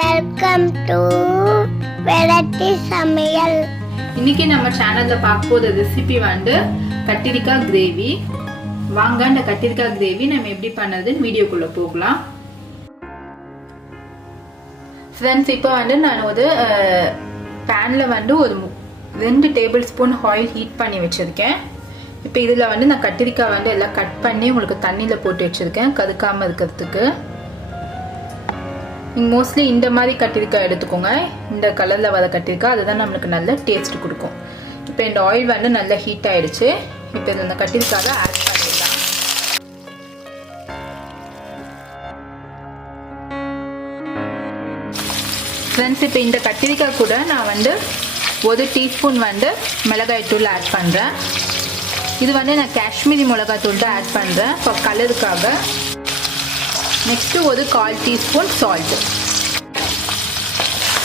Welcome to variety சமையல். இன்னைக்கு நம்ம சேனல்ல பார்க்க போற ரெசிபி வந்து கத்திரிக்காய் கிரேவி. வாங்க அந்த கத்திரிக்காய் கிரேவி நம்ம எப்படி பண்ணதுன்னு வீடியோக்குள்ள போகலாம். ஃப்ரெண்ட்ஸ், இப்போ வந்து நான் ஒரு பேன்ல வந்து ஒரு 2 டேபிள் ஸ்பூன் ஆயில் ஹீட் பண்ணி வச்சிருக்கேன். இப்போ இதில் வந்து நான் கத்திரிக்காய் வந்து எல்லாம் கட் பண்ணி உங்களுக்கு தண்ணியில் போட்டு வச்சுருக்கேன் கதுக்காமல் இருக்கிறதுக்கு. நீங்கள் மோஸ்ட்லி இந்த மாதிரி கத்திரிக்காய் எடுத்துக்கோங்க, இந்த கலரில் வர கத்திரிக்காய், அதுதான் நம்மளுக்கு நல்ல டேஸ்ட் கொடுக்கும். இப்போ இந்த ஆயில் வந்து நல்லா ஹீட் ஆகிடுச்சு. இப்போ இதில் இந்த கத்திரிக்காயை ஆட் பண்ணிடலாம். ஃப்ரெண்ட்ஸ், இப்போ இந்த கத்திரிக்காய் கூட நான் வந்து 1 டீஸ்பூன் வந்து மிளகாய் தூள் ஆட் பண்ணுறேன். இது வந்து நான் காஷ்மீரி மிளகாய் தூள் தான் ஆட் பண்ணுறேன் இப்போ கலருக்காக. நெக்ஸ்ட்டு ஒரு 1/4 டீஸ்பூன் சால்ட்டு.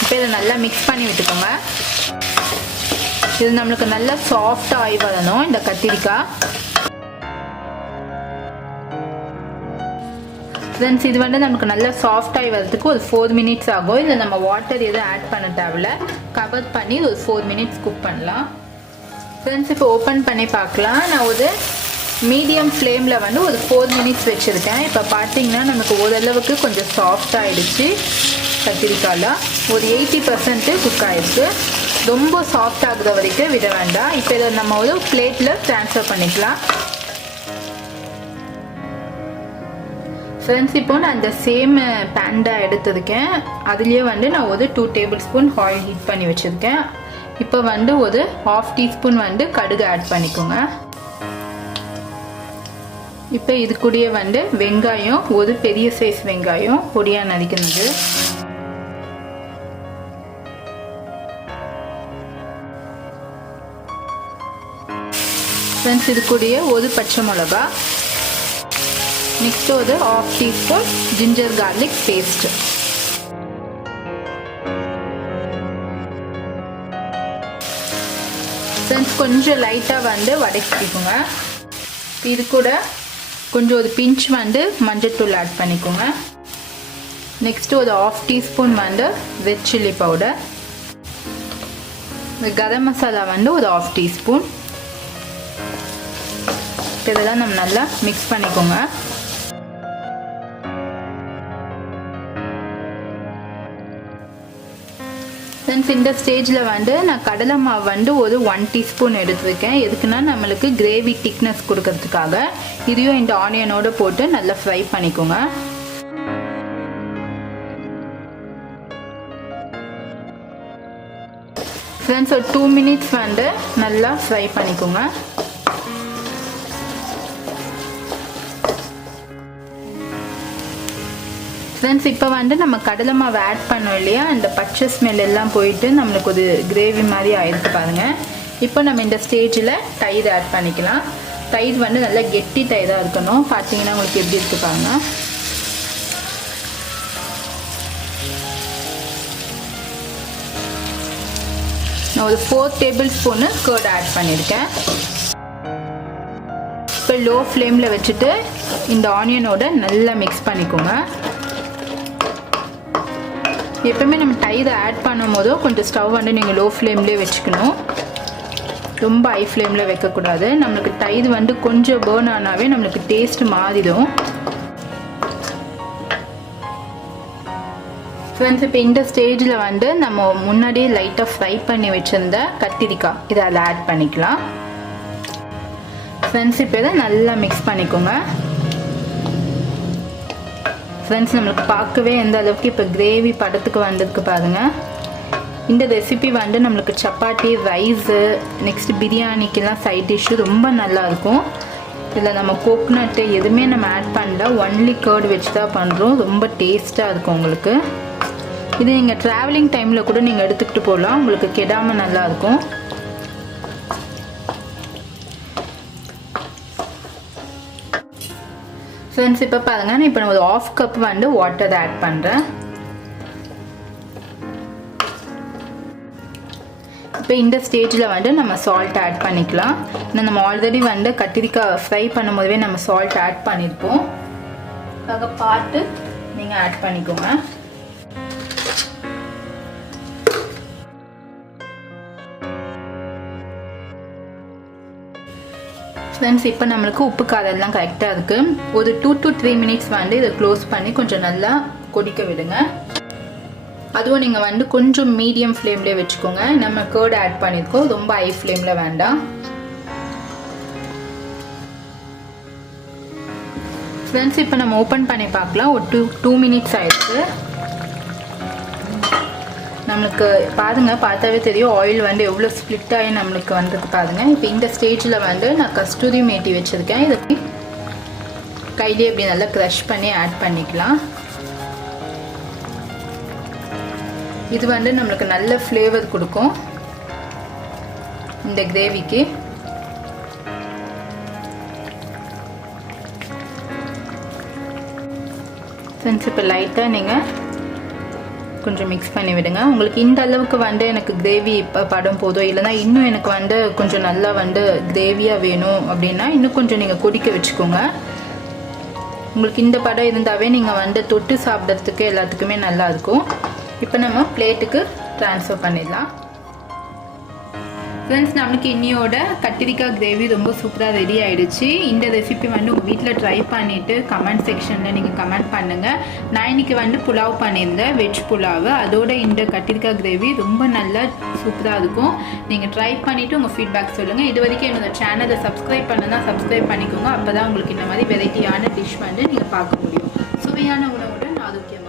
இப்போ இதை நல்லா மிக்ஸ் பண்ணி விட்டுக்கோங்க. இது நம்மளுக்கு நல்லா சாஃப்டாக ஆகி வரணும் இந்த கத்திரிக்காய். ஃப்ரெண்ட்ஸ், இது வந்து நமக்கு நல்லா சாஃப்டாகி வரதுக்கு ஒரு 4 மினிட்ஸ் ஆகும். இதில் நம்ம வாட்டர் எதுவும் ஆட் பண்ண தேவையில்ல. கவர் பண்ணி ஒரு 4 மினிட்ஸ் குக் பண்ணலாம். ஃப்ரெண்ட்ஸ், இப்போ ஓப்பன் பண்ணி பார்க்கலாம். நான் ஒரு மீடியம் ஃப்ளேமில் வந்து ஒரு 4 மினிட்ஸ் வச்சுருக்கேன். இப்போ பார்த்தீங்கன்னா நமக்கு ஓரளவுக்கு கொஞ்சம் சாஃப்ட் ஆகிடுச்சு. கத்திரிக்காயில் ஒரு 80% குக் ஆகிடுச்சு. ரொம்ப சாஃப்ட் ஆகுற வரைக்கும் விட வேண்டாம். இப்போ இதை நம்ம ஒரு பிளேட்டில் ட்ரான்ஸ்ஃபர் பண்ணிக்கலாம். ஃப்ரெண்ட்ஸ், இப்போ நான் அந்த சேம் பேன் தான் எடுத்திருக்கேன். அதுலேயே வந்து நான் ஒரு 2 டேபிள் ஸ்பூன் ஆயில் ஹீட் பண்ணி வச்சுருக்கேன். இப்போ வந்து ஒரு 1/2 டீஸ்பூன் வந்து கடுகு ஆட் பண்ணிக்கோங்க. இப்போ இது கூடயே வந்து வெங்காயம், ஒரு பெரிய சைஸ் வெங்காயம் பொடியாக நறுக்கினது. ஃப்ரெண்ட்ஸ், இது கூடயே ஒரு பச்சை மிளகா. நெக்ஸ்ட் ஒரு 1/2 teaspoon ginger garlic paste. Friends, கொஞ்சம் லைட்டாக வந்து வதக்கிக்கோங்க. இது கூட கொஞ்சம் ஒரு பிஞ்ச் வந்து மஞ்சள்தூள் ஆட் பண்ணிக்கோங்க. நெக்ஸ்ட்டு ஒரு 1/2 டீஸ்பூன் வந்து red chilli powder. Garam masala வந்து ஒரு 1/2 டீஸ்பூன். இதெல்லாம் நம்ம நல்லா மிக்ஸ் பண்ணிக்கோங்க. ஃப்ரெண்ட்ஸ், இந்த ஸ்டேஜில் வந்து நான் கடலை மாவு வந்து ஒரு 1 டீஸ்பூன் எடுத்துருக்கேன். எதுக்குன்னா நம்மளுக்கு கிரேவி திக்னஸ் கொடுக்கறதுக்காக. இதையும் இந்த ஆனியனோடு போட்டு நல்லா ஃப்ரை பண்ணிக்கோங்க. ஃப்ரெண்ட்ஸ், ஒரு 2 மினிட்ஸ் வந்து நல்லா ஃப்ரை பண்ணிக்கோங்க. ஃப்ரெண்ட்ஸ், இப்போ வந்து நம்ம கடலை மாவு ஆட் பண்ணோம் இல்லையா, அந்த பச்சை ஸ்மெல் எல்லாம் போயிட்டு நம்மளுக்கு ஒரு கிரேவி மாதிரி ஆயிருக்கு பாருங்கள். இப்போ நம்ம இந்த ஸ்டேஜில் தயிர் ஆட் பண்ணிக்கலாம். தயிர் வந்து நல்லா கெட்டி தயிராக இருக்கணும். பார்த்தீங்கன்னா உங்களுக்கு எப்படி இருக்கு பாருங்க. நான் ஒரு 4 டேபிள் ஸ்பூனு கர்ட் ஆட் பண்ணியிருக்கேன். இப்போ லோ ஃப்ளேமில் வச்சுட்டு இந்த ஆனியனோட நல்லா மிக்ஸ் பண்ணிக்கோங்க. எப்பவுமே நம்ம தயிரை ஆட் பண்ணும் போதோ கொஞ்சம் ஸ்டவ் வந்து நீங்கள் லோ ஃப்ளேம்லேயே வச்சுக்கணும். ரொம்ப ஹை ஃப்ளேமில் வைக்கக்கூடாது. நம்மளுக்கு தயிர் வந்து கொஞ்சம் பேர்ன் ஆனாவே நம்மளுக்கு டேஸ்ட் மாறிடும். ஃப்ரெண்ட்ஸ், இப்போ இந்த ஸ்டேஜில் வந்து நம்ம முன்னாடியே லைட்டாக ஃப்ரை பண்ணி வச்சுருந்த கத்திரிக்காய் இதை அதில் ஆட் பண்ணிக்கலாம். ஃப்ரெண்ட்ஸ், இப்போ இதை நல்லா மிக்ஸ் பண்ணிக்கோங்க. ஃப்ரெண்ட்ஸ், நம்மளுக்கு பார்க்கவே எந்த அளவுக்கு இப்போ கிரேவி படத்துக்கு வந்ததுக்கு பாருங்கள். இந்த ரெசிபி வந்து நம்மளுக்கு சப்பாத்தி, ரைஸு, நெக்ஸ்ட் பிரியாணிக்கெல்லாம் சைட் டிஷ்ஷு ரொம்ப நல்லாயிருக்கும். இதில் நம்ம கோக்னட்டு எதுவுமே நம்ம ஆட் பண்ணல, ஒன்லி கர்ட் வச்சு தான் பண்ணுறோம். ரொம்ப டேஸ்ட்டாக இருக்கும் உங்களுக்கு. இது நீங்கள் ட்ராவலிங் டைமில் கூட நீங்கள் எடுத்துக்கிட்டு போகலாம், உங்களுக்கு கெடாமல் நல்லாயிருக்கும். ஃப்ரெண்ட்ஸ், இப்போ பாருங்க, நான் இப்போ ஒரு 1/2 கப் வந்து வாட்டர் ஆட் பண்ணுறேன். இப்போ இந்த ஸ்டேஜில் வந்து நம்ம சால்ட் ஆட் பண்ணிக்கலாம். நம்ம ஆல்ரெடி வந்து கத்திரிக்காய் ஃப்ரை பண்ணும்போதே நம்ம சால்ட் ஆட் பண்ணியிருப்போம். பார்த்து நீங்கள் ஆட் பண்ணிக்கோங்க. ஃப்ரெண்ட்ஸ் இப்போ நம்மளுக்கு உப்பு காரம் எல்லாம் கரெக்டாக இருக்குது. ஒரு 2 to 3 மினிட்ஸ் வந்து இதை க்ளோஸ் பண்ணி கொஞ்சம் நல்லா கொதிக்க விடுங்க. அதுவும் நீங்கள் வந்து கொஞ்சம் மீடியம் ஃப்ளேம்லேயே வச்சுக்கோங்க. நம்ம கர்ட் ஆட் பண்ணியிருக்கோம், ரொம்ப ஹை ஃப்ளேமில் வேண்டாம். ஃப்ரெண்ட்ஸ் இப்போ நம்ம ஓப்பன் பண்ணி பார்க்கலாம். ஒரு 2 மினிட்ஸ் ஆயிடுச்சு. நம்மளுக்கு பாருங்கள், பார்த்தாவே தெரியும் ஆயில் வந்து எவ்வளோ ஸ்ப்ளிட் ஆகி நம்மளுக்கு வந்தது பாருங்கள். இப்போ இந்த ஸ்டேஜில் வந்து நான் கஸ்தூரி மேத்தி வச்சுருக்கேன். இதை கையிலே இப்படி நல்லா க்ரஷ் பண்ணி ஆட் பண்ணிக்கலாம். இது வந்து நம்மளுக்கு நல்ல ஃப்ளேவர் கொடுக்கும் இந்த கிரேவிக்கு. ஃப்ரெண்ட்ஸ் இப்போ லைட்டாக நீங்கள் கொஞ்சம் மிக்ஸ் பண்ணி விடுங்க. உங்களுக்கு இந்த அளவுக்கு வந்து எனக்கு கிரேவி இப்போ படம் போதும், இல்லைனா இன்னும் எனக்கு வந்து கொஞ்சம் நல்லா வந்து கிரேவியாக வேணும் அப்படின்னா இன்னும் கொஞ்சம் நீங்கள் கொதிக்க வச்சுக்கோங்க. உங்களுக்கு இந்த படம் இருந்தாவே நீங்கள் வந்து தொட்டு சாப்பிட்றதுக்கு எல்லாத்துக்குமே நல்லாயிருக்கும். இப்போ நம்ம பிளேட்டுக்கு ட்ரான்ஸ்ஃபர் பண்ணிடலாம். ஃப்ரெண்ட்ஸ், நம்மளுக்கு இன்னியோட கத்திரிக்காய் கிரேவி ரொம்ப சூப்பராக ரெடி ஆகிடுச்சு. இந்த ரெசிபி வந்து உங்கள் வீட்டில் ட்ரை பண்ணிவிட்டு கமெண்ட் செக்ஷனில் நீங்கள் கமெண்ட் பண்ணுங்கள். நான் இன்றைக்கி வந்து புலாவ் பண்ணியிருந்தேன், வெஜ் புலாவு. அதோட இந்த கத்திரிக்காய் கிரேவி ரொம்ப நல்லா சூப்பராக இருக்கும். நீங்கள் ட்ரை பண்ணிவிட்டு உங்கள் ஃபீட்பேக் சொல்லுங்கள். இது வரைக்கும் என்னோட சேனலை சப்ஸ்கிரைப் பண்ணுன்னா சப்ஸ்கிரைப் பண்ணிக்கோங்க. அப்போ தான் உங்களுக்கு இந்த மாதிரி வெரைட்டியான டிஷ் வந்து நீங்கள் பார்க்க முடியும். சுவையான உணவுடன் ஆரோக்கியம்.